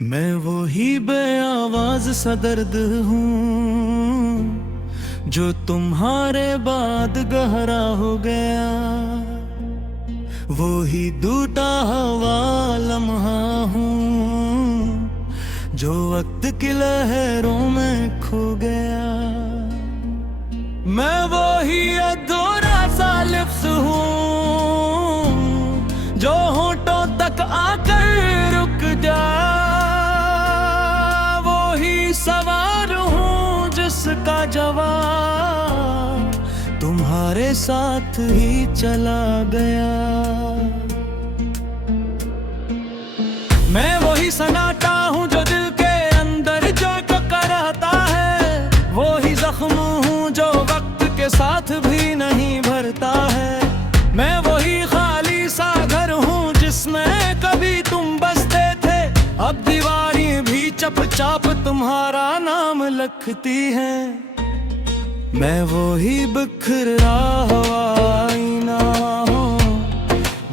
मैं वो ही बेआवाज सा दर्द हूँ जो तुम्हारे बाद गहरा हो गया। वो ही टूटा हुआ लम्हा हूँ जो वक्त की लहरों में खो गया। मैं वो ही अधूरा सा लफ्ज़ हूँ जो होठों तक आकर रुक जाए। वो ही सवाल हूँ जिसका जवाब तुम्हारे साथ ही चला गया। मैं वही सन्नाटा हूँ जो दिल के अंदर जो रहता है। वो ही जख्म हूँ जो वक्त के साथ भी नहीं भरता है। मैं वही खाली सा घर हूँ जिसमें कभी तुम बसते थे। अब दीवारें भी चुपचाप तुम्हारा नाम लिखती हैं। मैं वही बिखरा हुआ आईना हूँ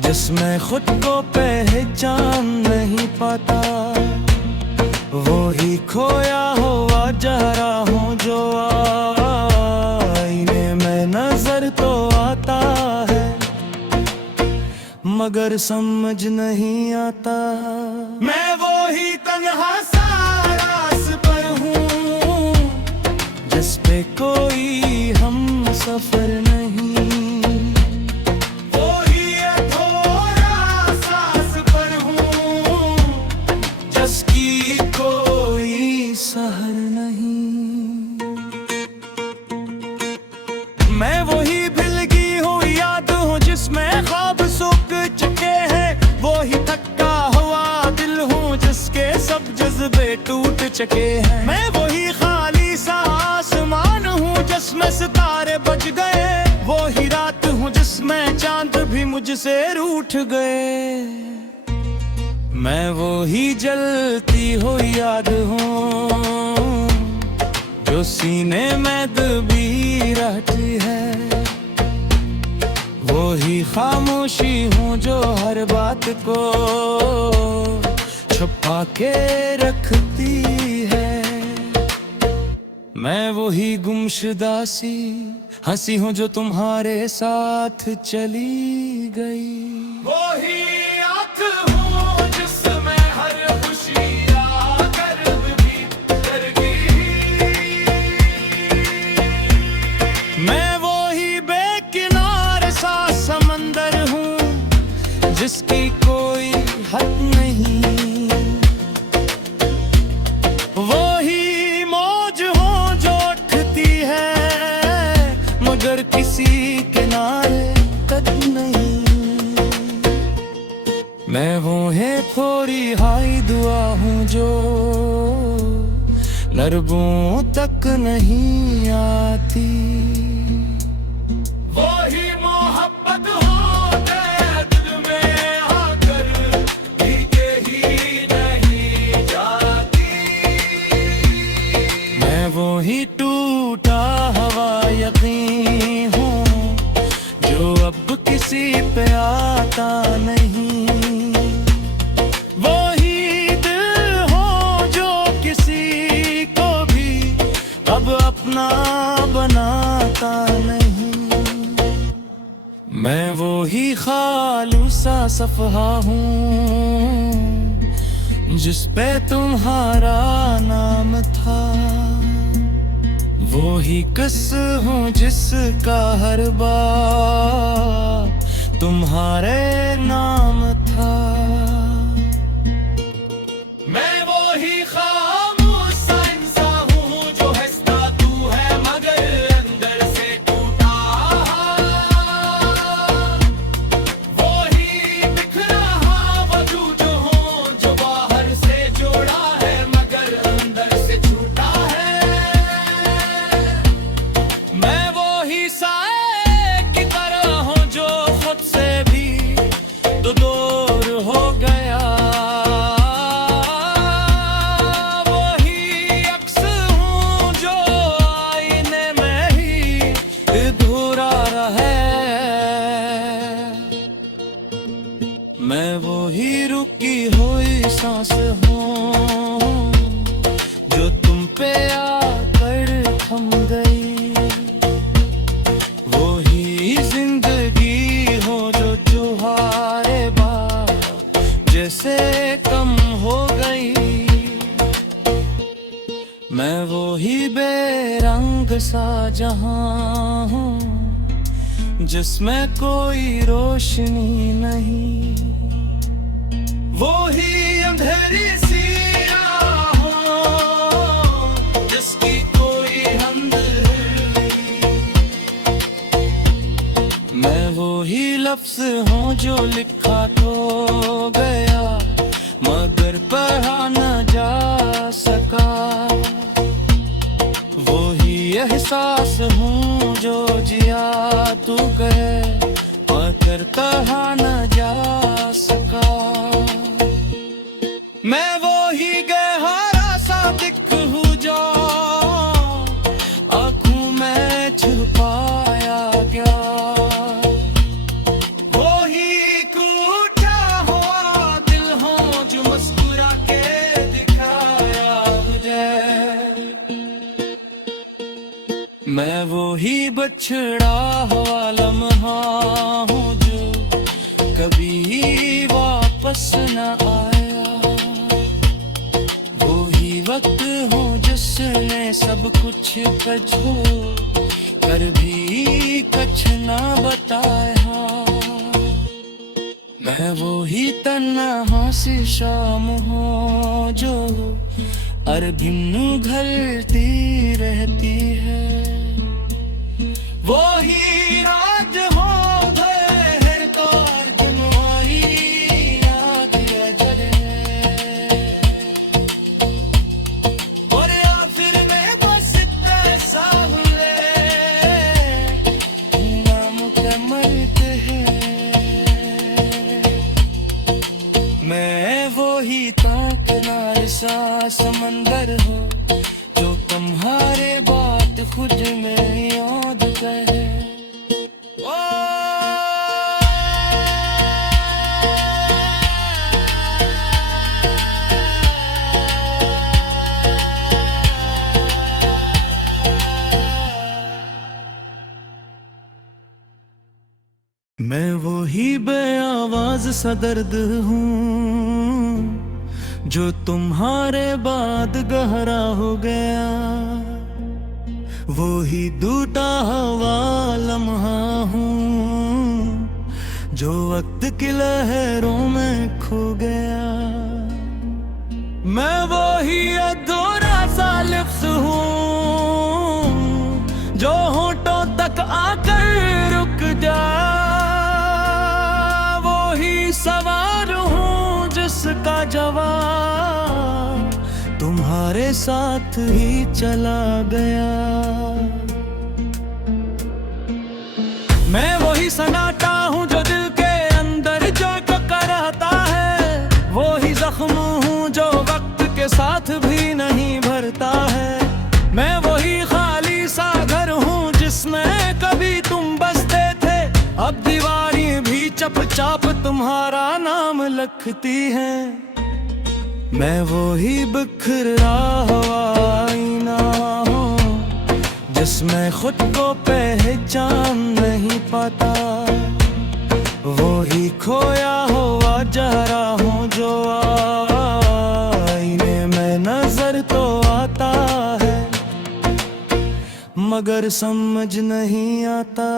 जिसमें खुद को पहचान नहीं पाता। वो ही खोया हुआ चेहरा हूँ जो आईने में नजर तो आता है मगर समझ नहीं आता। मैं वो ही तन्हा सा रास्ता हूँ जिस पे कोई हम सफर नहीं। वो ही अधूरा सांस पर हूँ जिसकी कोई सहर नहीं। मैं वही भीगी हूँ याद हूँ जिसमें ख्वाब सूख चुके हैं। वो ही थका हुआ दिल हूँ जिसके सब जज्बे टूट चुके हैं। मैं वही खाली सा आसमान हूँ जिसमें सितारे बज गए। वो ही रात हूँ जिसमें चांद भी मुझसे रूठ गए। मैं वो ही जलती हो याद हूँ जो सीने में दबी रहती है। वो ही खामोशी हूँ जो हर बात को छुपा के रखती है। मैं वही गुमशुदा सी हंसी हूँ जो तुम्हारे साथ चली गई। वही आँख हूँ जिसमें हर खुशी आकर भी डर गई। मैं वही बेकिनार सा समंदर हूँ जिसकी कोई हद नहीं। वही मौज हो जो उठती है मगर किसी किनारे तक नहीं। मैं वो है थोड़ी हाई दुआ हूँ जो लरबों तक नहीं आती। वही मोहब्बत हो गए दिल में आकर भीगे ही नहीं जाती। मैं वही टूटा हुआ यकीन हूँ जो अब किसी पे आता नहीं। वही दिल हो जो किसी को भी अब अपना बनाता नहीं। मैं वही खालूसा सफ़हा हूँ जिस पे तुम्हारा नाम था। वो ही किस्सा हूँ जिसका हर बार तुम्हारे नाम था। मैं वो ही खामोश सा इंसान हूँ जो हंसता तू है मगर अंदर से टूटा। वो ही बिखरा वजूद हूँ जो बाहर से जोड़ा है मगर अंदर से छूटा है। मैं वो ही साए की तरह हूँ जो खुद से भी तो दूर हो मैं वो ही बेरंग सा जहां हूँ जिसमें कोई रोशनी नहीं, वो ही अंधेरी सी आहों जिसकी कोई हद नहीं। मैं वो ही लफ्ज हूँ जो लिखा तो गया मगर पढ़ा न जा सका, वो ही एहसास हूँ जो जिया तू कहे मगर कहा न जा सका। मैं वो ही गहरा सा दिख हूँ जो आँखों में छुपाया गया, वो ही टूटा हुआ दिल हो जो मुस्कुरा के दिखाया मुझे। मैं वो ही बछड़ा हुआ लम्हा हूँ जो कभी वापस न आया, वो ही वक्त हूँ जिसने सब कुछ कछो कर भी कछ न बताया। मैं वो ही तन्हा सी शाम हूँ जो अरबिन घलती रहती है, वो ही राज हो गए तो तुम्हारी याद जले, और या फिर मैं बस ऐसा हुए नामुकम्मल है। मैं वो ही ताकना सा समंदर हो जो तुम्हारे बात खुद में याद करे। मैं वो ही बेआवाज सा दर्द हूँ जो तुम्हारे बाद गहरा हो गया, वो ही टूटा हुआ लम्हा हूँ जो वक्त की लहरों में खो गया। मैं वो ही अधूरा सा लफ्ज़ हूँ जो होठों तक आकर रुक जा, वो ही सवाल हूँ जिसका जवाब तुम्हारे साथ ही चला गया। मैं वही सन्नाटा हूँ जो दिल के अंदर जो कराता है, वो ही जख्म हूँ जो वक्त के साथ भी नहीं भरता है। मैं वही खाली सा घर हूँ जिसमें कभी तुम बसते थे, अब दीवारें भी चुपचाप तुम्हारा नाम लिखती हैं। मैं वो ही बिखरा हुआ आईना हूँ जिसमें खुद को पहचान नहीं पाता, वो ही खोया हुआ जहरा हूँ जो आईने में नजर तो आता है मगर समझ नहीं आता।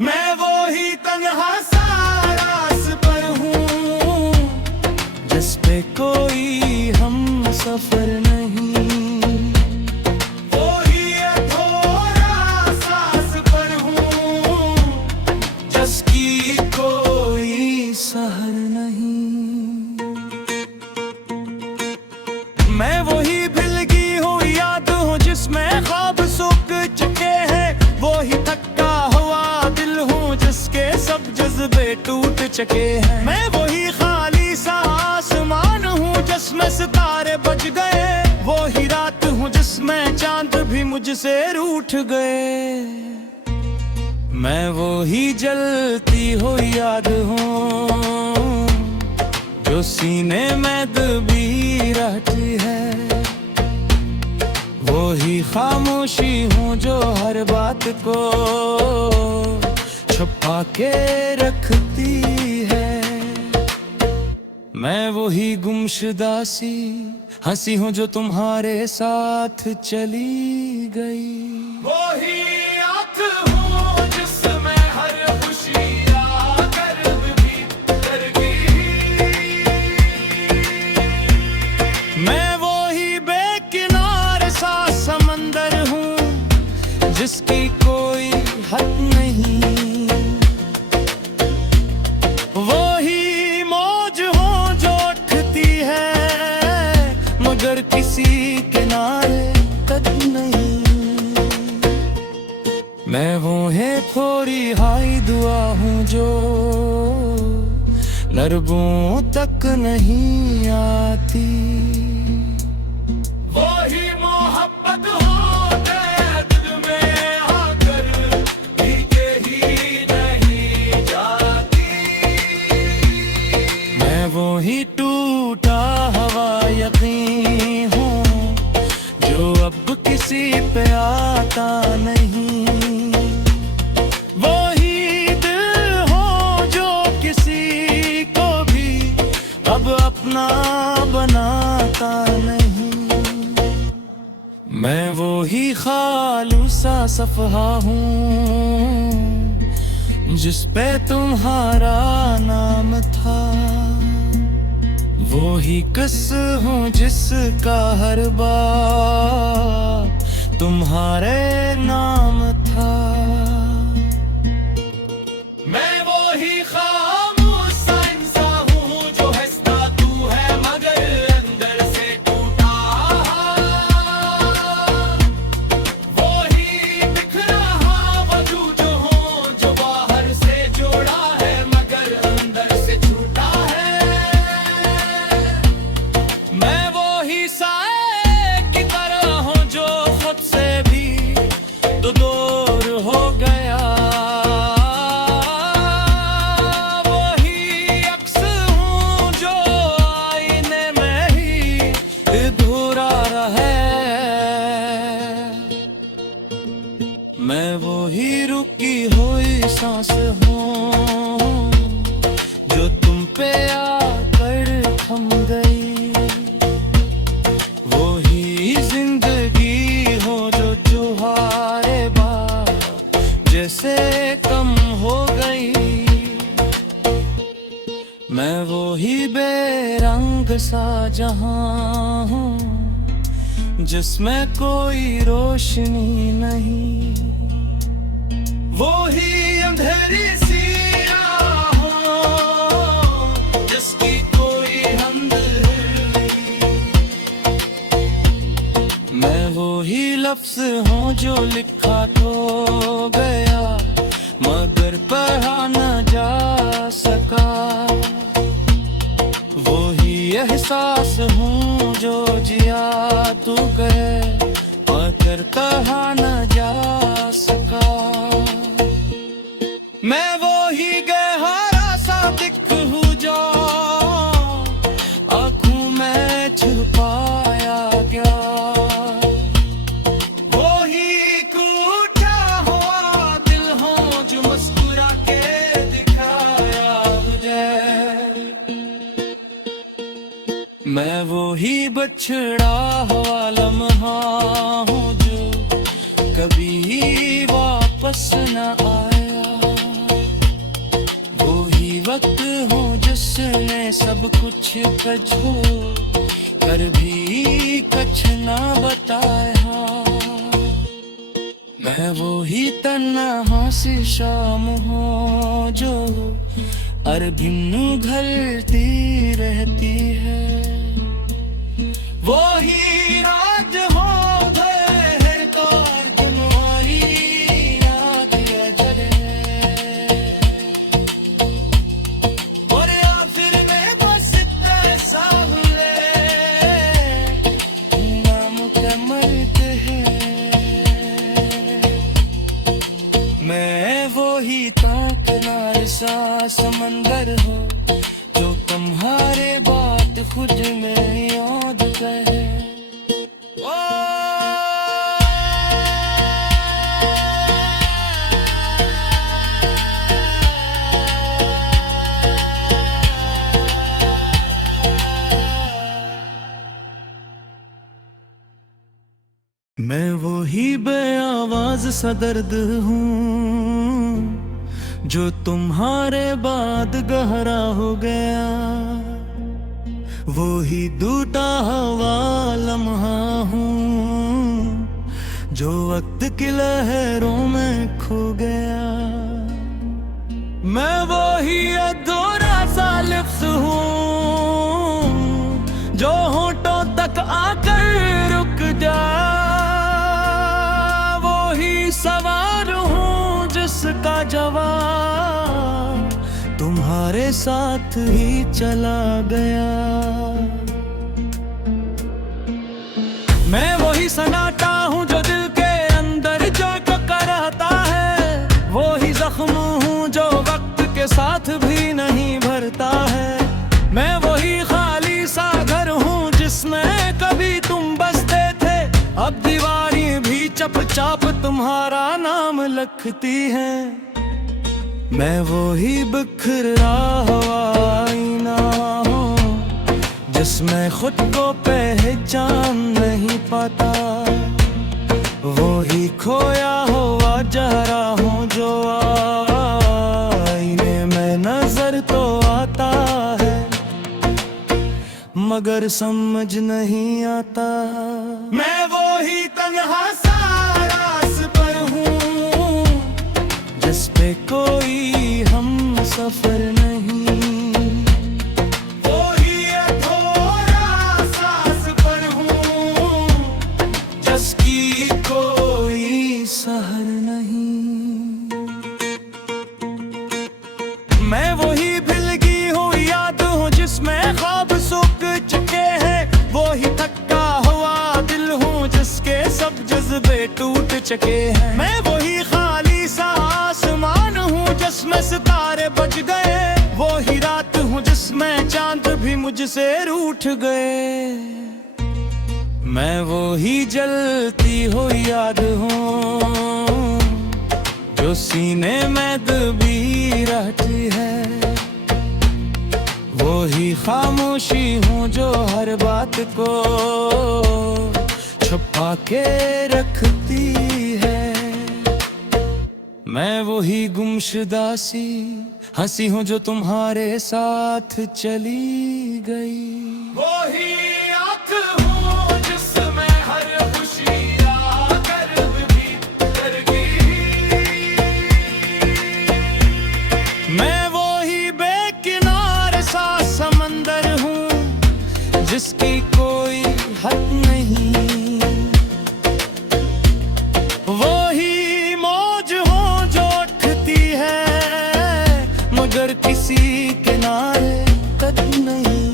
मैं वो ही तन्हा सा रास्ता हूँ जिस पे कोई हम सफर नहीं, वो ही अधूरा सांस पर हूँ जिसकी कोई सहर नहीं। मैं वो ही भीगी हूँ याद हूँ जिसमें ख्वाब सूख चुके हैं, वो ही थका हुआ दिल हूँ जिसके सब जज्बे टूट चुके हैं। मैं वो ही खाली सा आसमान हूँ जिसमें सितारे बज गए, वो ही रात हूँ जिसमें चांद भी मुझसे रूठ गए। मैं वो ही जलती हो याद हूँ जो सीने में दबी रहती है, वो ही खामोशी हूँ जो हर बात को छुपा के रखती है। मैं वही गुमशुदा सी हंसी हूँ जो तुम्हारे साथ चली गई। वही आँख हूँ जिसमें हर खुशी आकर भी डर गई। मैं वही बेकिनार सा समंदर हूँ जिसकी कोई हद नहीं। वही मौज हो जो उठती है मगर किसी किनारे तक नहीं। मैं वो है थोड़ी हाई दुआ हूँ जो लरबों तक नहीं आती। वही मोहब्बत हो गए दिल में आकर भीगे ही नहीं जाती। मैं वही टूटा हवा यकीन हूँ जो अब किसी पे आता नहीं। वही दिल हो जो किसी को भी अब अपना बनाता नहीं। मैं वही खालूसा सफ़हा हूँ जिस पे तुम्हारा नाम था। वही किस्सा हूँ जिसका हर बात तुम्हारे नाम था। मैं वही खामोश सा इंसान हूँ जो हंसता तू है मगर अंदर से टूटा। वही दिख रहा वजूद हूँ जो बाहर से जोड़ा है मगर अंदर से छूटा है। मैं वही साए की तरह हूँ जो खुद से भी तो दूर हो गया। वही अक्स हूँ जो आईने में ही अधूरा रहे। मैं वही रुकी हुई सांस हूँ जो तुम पे आकर थम गई। वही जिंदगी हो जो तुम्हारे बाद जैसे कम हो गई। मैं वही बेरंग सा जहां हूँ जिसमें कोई रोशनी नहीं। वही अंधेरी सी आहों जिसकी कोई हद नहीं। मैं वही लफ्ज हूँ जो लिखा तो गया मगर पढ़ा न जा सका। वही एहसास हूँ जो जिया तू गए मगर कहा न जा सका। मैं वही गहरा सा दिख हूँ जो आँखों में छुपाया गया। वही टूटा हुआ दिल हो जो मुस्कुरा के दिखाया मुझे। मैं वही बछड़ा हुआ लम्हा हूँ जो कभी वापस न आया। वही वक्त हूँ जिसने सब कुछ कछो कर भी कछ ना बताया। मैं वही तन्हा सी शाम हूँ जो अरबिन घलती रहती है। वही राज हो गए तो तुम्हारी याद जले। और आखिर में बस ऐसा हुए नामुकम्मल है। मैं वही ताकनार सा समंदर हो जो तुम्हारे बात खुद में याद कहे। मैं वही बेआवाज सा दर्द हूँ जो तुम्हारे बाद गहरा हो गया। वही टूटा हुआ लम्हा हूँ जो वक्त की लहरों में खो गया। मैं वही अधूरा सा लफ्ज़ हूँ जो होठों तक आकर रुक जा। वही सवाल हूँ जिसका जवाब तुम्हारे साथ ही चला गया। मैं वही सन्नाटा हूँ जो दिल के अंदर जो रहता है। वही जख्म हूँ जो वक्त के साथ भी नहीं भरता है। मैं वही खाली सा घर हूँ जिसमें कभी तुम बसते थे। अब दीवारें भी चुपचाप तुम्हारा नाम लिखती हैं। मैं वही बिखरा हुआ आईना हूँ जिसमें खुद को पहचान नहीं पाता। वही खोया हुआ चेहरा हूँ जो आईने में नजर तो आता है मगर समझ नहीं आता। मैं वही तन्हा सा रास्ता हूँ जिस पे कोई हम सफर नहीं। वही अधूरा सांस पर हूँ जिसकी कोई सहर नहीं। मैं वही भीगी हुई याद हूँ जिसमें ख्वाब सूख चुके हैं। वही थका हुआ दिल हूँ जिसके सब जज्बे टूट चुके हैं। मैं वही खाली सा आसमान हूँ जिसमें सितारे बज गए। वही रात हूँ जिसमें चांद भी मुझसे रूठ गए। मैं वही जलती हुई याद हूँ जो सीने में दबी रहती है। वही खामोशी हूँ जो हर बात को छुपा के रखती है। मैं वही गुमशुदा सी हंसी हूँ जो तुम्हारे साथ चली गई। वही आँख हूँ जिसमें हर खुशी आकर भी डर गई। मैं वही बेकिनार सा समंदर हूँ जिसकी कोई हद नहीं। वही मौज हो जो उठती है मगर किसी किनारे तक नहीं।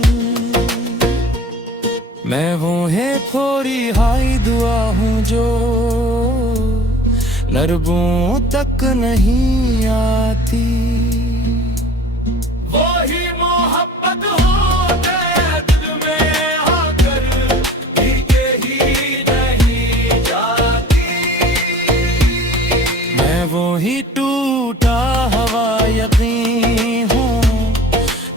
मैं वो है थोड़ी हाई दुआ हूँ जो लरबों तक नहीं आती। वही मोहब्बत हो गए दिल में आकर भीगे ही नहीं जाती। मैं वही टूटा हुआ यकीन हूँ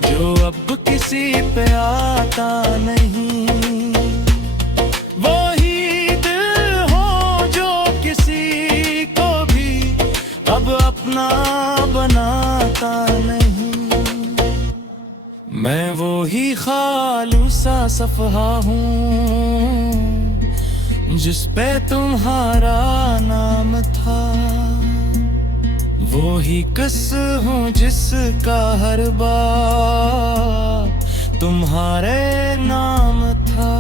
जो अब किसी पे आता नहीं। वही दिल हो जो किसी को भी अब अपना बनाता नहीं। मैं वही खालूसा सफ़हा हूँ जिस पे तुम्हारा नाम था। वही किस्सा हूँ जिसका हर बार तुम्हारे नाम था।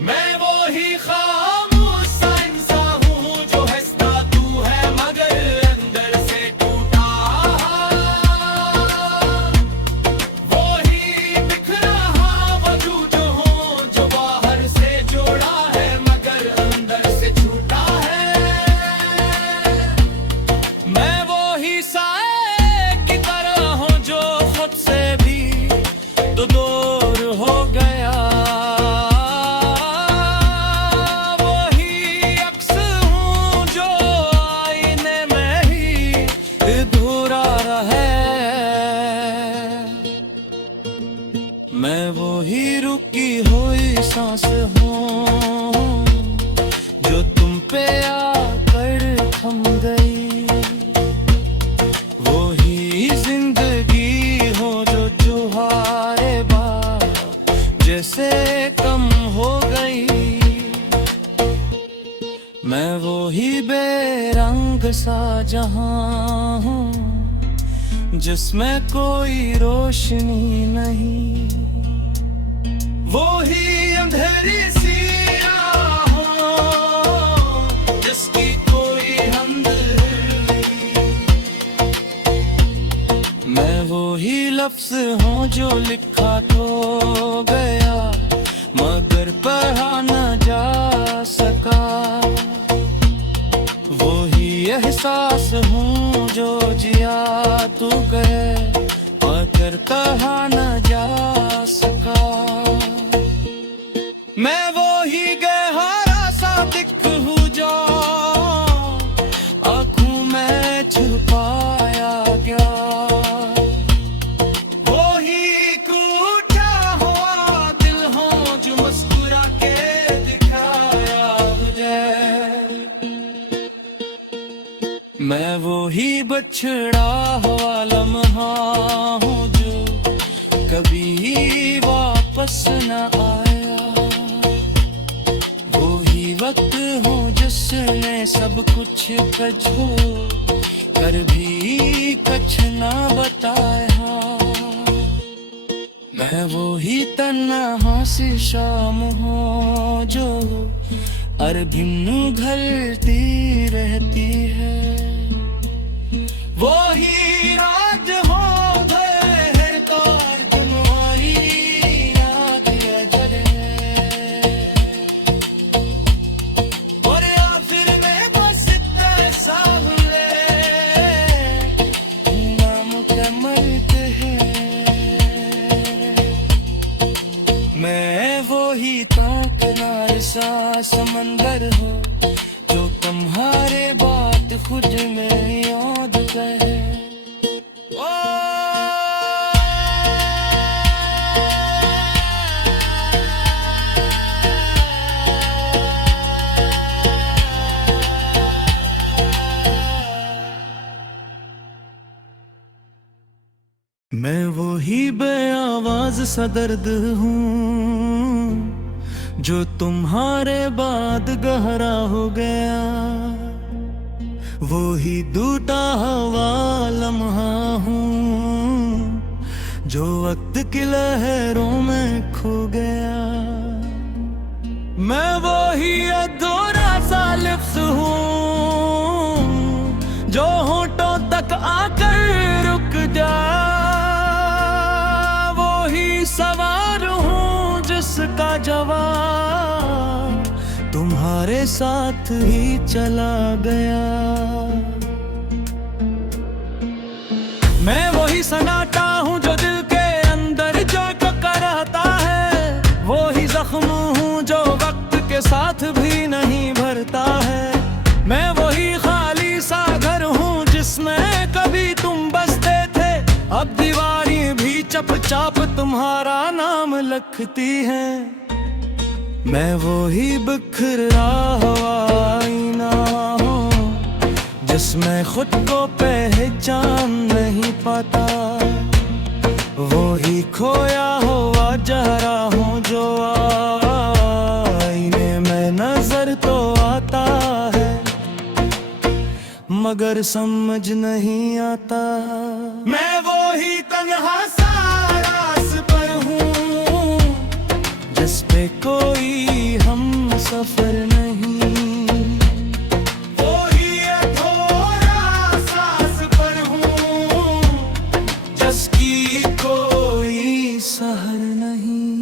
मैं वही खामोश सा इंसान हूँ जो हंसता तू है मगर अंदर से टूटा। वही बिखरा वजूद हूँ जो बाहर से जोड़ा है मगर अंदर से छूटा है। मैं वही साए की तरह हूँ जो खुद से भी तो दूर हो गया। वही अक्स हूँ जो आईने में ही अधूरा रहे। मैं वही रुकी हुई सांस हूँ पे आकर थम गई। वो ही जिंदगी हो जो चुहारे बाग जैसे कम हो गई। मैं वो ही बेरंग सा जहां हूँ जिसमें कोई रोशनी नहीं। वो ही अंधेरी सी राहों जिसकी कोई हद नहीं। मैं वो ही लफ्ज हूँ जो लिखा तो गया मगर पढ़ा न जा सका। वो ही एहसास हूँ जो जिया तू गए मगर कहा न जा सका। मैं वो ही गहरा सा दिख हूँ जो आँखों में छुपाया गया। वो ही टूटा हुआ दिल हो जो मुस्कुरा के दिखाया तुझे। मैं वो ही बछड़ा हुआ लम्हा हूँ जो कभी वापस न आया। वो ही वक्त हूँ जिसने सब कुछ कछो कर भी कछ ना बताया। मैं वो ही तन्हा सी शाम हूँ जो अरबिन घलती रहती है। वो ही राज हो गए कार तुम्हारी याद अजर है। और आखिर में बस ऐसा हुए नामुकम्मल है। मैं वो ही ताकनार सा समंदर हो जो तुम्हारे बात खुद में याद कहे। मैं वो ही बेआवाज सा दर्द हूँ जो तुम्हारे बाद गहरा हो गया। वो ही टूटा हुआ लम्हा हूँ जो वक्त की लहरों में खो गया। मैं वो ही अधूरा सा लफ्ज़ हूँ जो होठों तक आकर रुक जाए। वो ही सवार हूँ जिसका जवाब तुम्हारे साथ ही चला गया। मैं वही सन्नाटा हूँ जो दिल के अंदर जो कराता है। वो ही जख्म हूँ जो वक्त के साथ भी नहीं भरता है। मैं वही खाली सा घर हूँ जिसमें कभी तुम बसते थे। अब दीवारें भी चुपचाप तुम्हारा नाम लिखती हैं। मैं वो ही बिखरा हुआ आईना हूँ जिसमें खुद को पहचान नहीं पाता। वो ही खोया हुआ जहरा हूँ जो आईने में नजर तो आता है मगर समझ नहीं आता। मैं वो ही तन्हा सा रास पर हूँ जिस पे कोई हम सफर नहीं। वो ही अधूरा सांस पर हूँ जिसकी कोई सहर नहीं।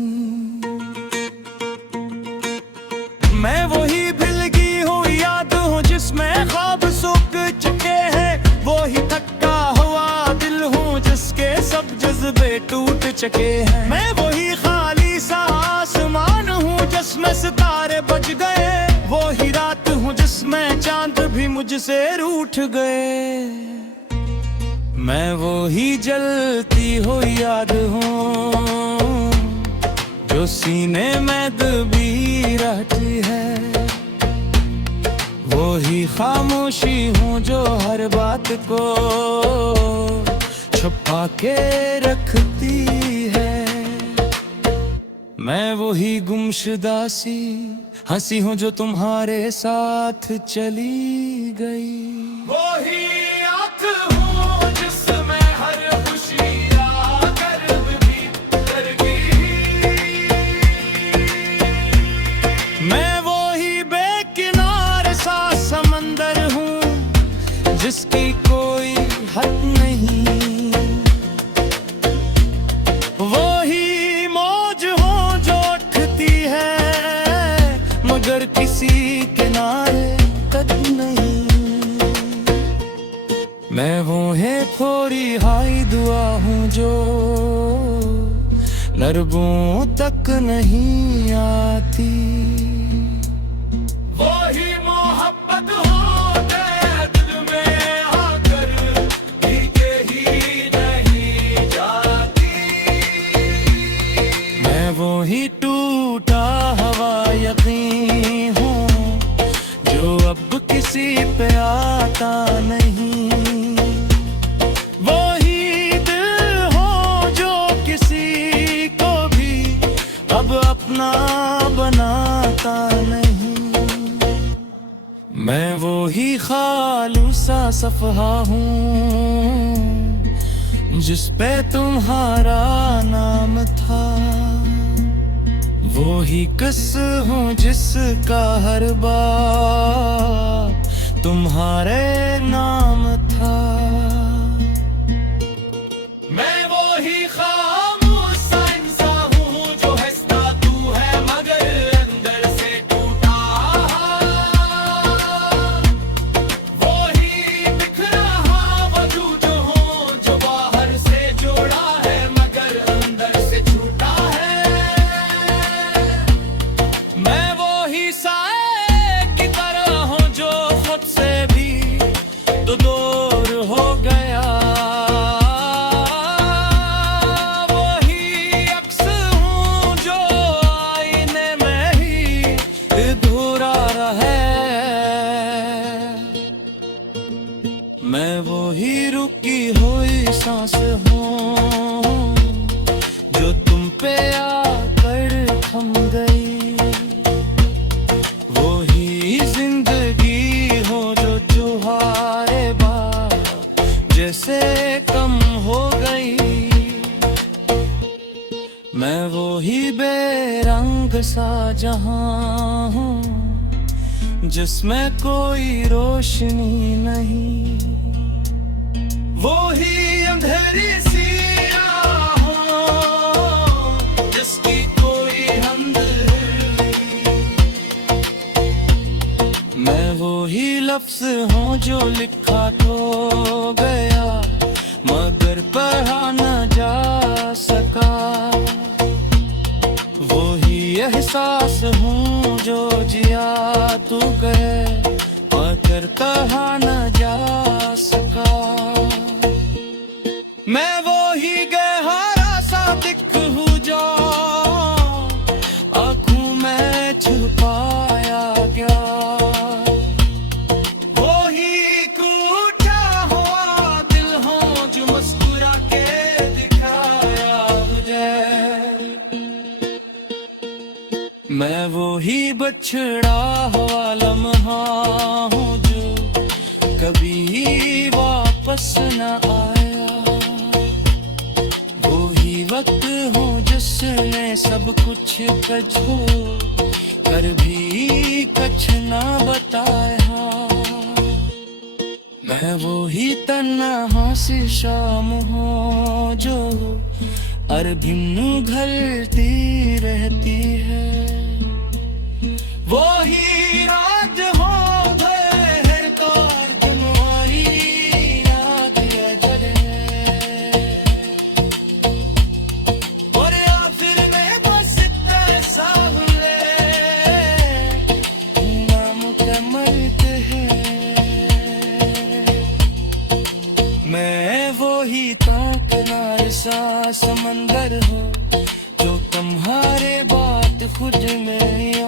मैं वही भीलगी हूँ याद हूँ जिसमें ख्वाब सूख चुके हैं। वो ही थका हुआ दिल हूँ जिसके सब जज्बे टूट चुके हैं। मैं वही खाली सा आसमान हूँ जिसमें सितारे बज गए। वो ही रात हूँ जिसमें चांद भी मुझसे रूठ गए। मैं वो ही जलती हो याद हूँ जो सीने में दबी रहती है। वो ही खामोशी हूँ जो हर बात को छुपा के रखती है। मैं वही गुमशुदा सी हंसी हूँ जो तुम्हारे साथ चली गई। वही आँख हूँ जिसमें हर खुशी आकर भी कर गई। मैं वही बेकिनार सा समंदर हूँ जिसकी कोई हद नहीं। वही मौज हो जो उठती है मगर किसी किनारे तक नहीं। मैं वो है थोड़ी हाई दुआ हूँ जो लरबों तक नहीं आती। वही मोहब्बत हो गए दिल में आकर भीगे ही नहीं जाती। मैं वही टूटा हवा यकीन हूँ जो अब किसी पे आता नहीं। वही दिल हो जो किसी को भी अब अपना बनाता नहीं। मैं वही खालूसा सफ़हा हूँ जिस पे तुम्हारा नाम था। वही किस्सा हूँ जिसका हर बार तुम्हारे नाम था। मैं वही खामोश सा इंसान हूँ जो हंसता तू है मगर अंदर से टूटा। वही बिखरा वजूद हूँ जो बाहर से जोड़ा है मगर अंदर से छूटा है। मैं वही साए की तरह हूँ जो खुद से भी तो दूर हो गया। वही अक्स हूँ जो आईने में ही अधूरा रहे। मैं वही रुकी हुई सांस हूँ जो तुम पे आकर थम गई। वही जिंदगी हो जो तुम्हारे बाद जैसे कम हो गई। मैं वही बेरंग सा जहां हूँ जिसमें कोई रोशनी नहीं। वही अंधेरी सी राहों जिसकी कोई हद नहीं। मैं वही लफ्ज हूँ जो लिखा तो गया मगर पढ़ा न जा सका। वही एहसास हूँ जो जिया तू गए मगर कहा न जा सका। मैं वही गहरा सा दिख हूँ जो आँखों में छुपाया गया। वही टूटा हुआ दिल हो जो मुस्कुरा के दिखाया मुझे। मैं वही बछड़ा हुआ लम्हा हूँ जो कभी वापस न आया। वही वक्त हूँ जिसने सब कुछ कछो कर भी कछ ना बताया। मैं वही तन्हा सी शाम हूँ जो अरबिन घलती रहती है। वही राज हो गए कार तुम्हारी रात अजल है। और या फिर मैं बस ऐसा नामुकम्मल है। मैं वही ताकना सा समंदर हूँ जो तुम्हारे बात खुद में